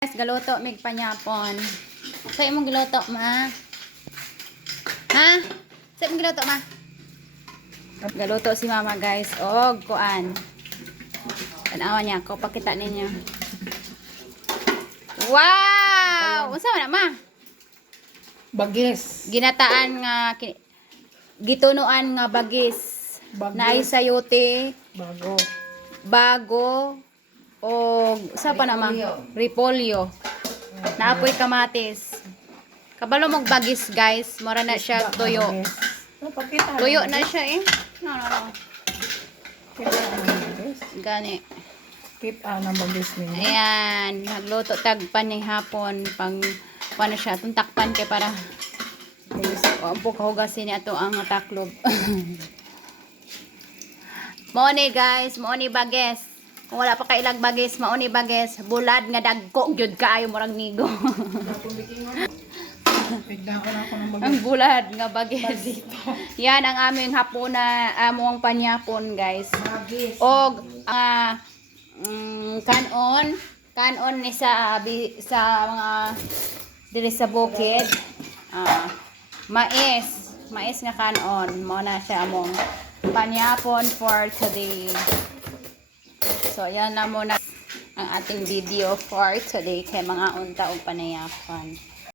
Guys, galuto mig panyapon. Sa imong giluto, ma? Ha? Sa imong giluto, ma? Galuto si mama, guys. Og kuan. Tanawan niya ko, pakita ninyo. Wow! Unsa man na, ma? Bagis. Ginataan nga gitunuan nga bagis. Naay sayote, Bago. bago, o sa pa naman? Repolyo. Naapoy kamatis. Kabalo mong bagis, guys. Mura na siya tuyo. Pakita. Tuyo na siya eh. No. Kita ang bagis. Gani. Kita ang bagis ninyo. Ayan. Nagluto tagpan ni hapon. Pang paano siya. Itong takpan kay para ang kahugasin niya ito ang taklob. Mauni guys. Mauni bagis. Kung wala pa kailang bagis, mauni bagis. Bulad nga dagko. Gyud kaayo murag nigo. Tignan ko na ako ng bagis. Ang bulad nga bagis. Yan ang aming hapuna, among panyapon, guys. Bagis. Og kanon ni sa mga dili sa bukid. Mais nga kanon. Mao na siya among panyapon for today. So, yan na muna ang ating video for today kay mga unta o panayapan.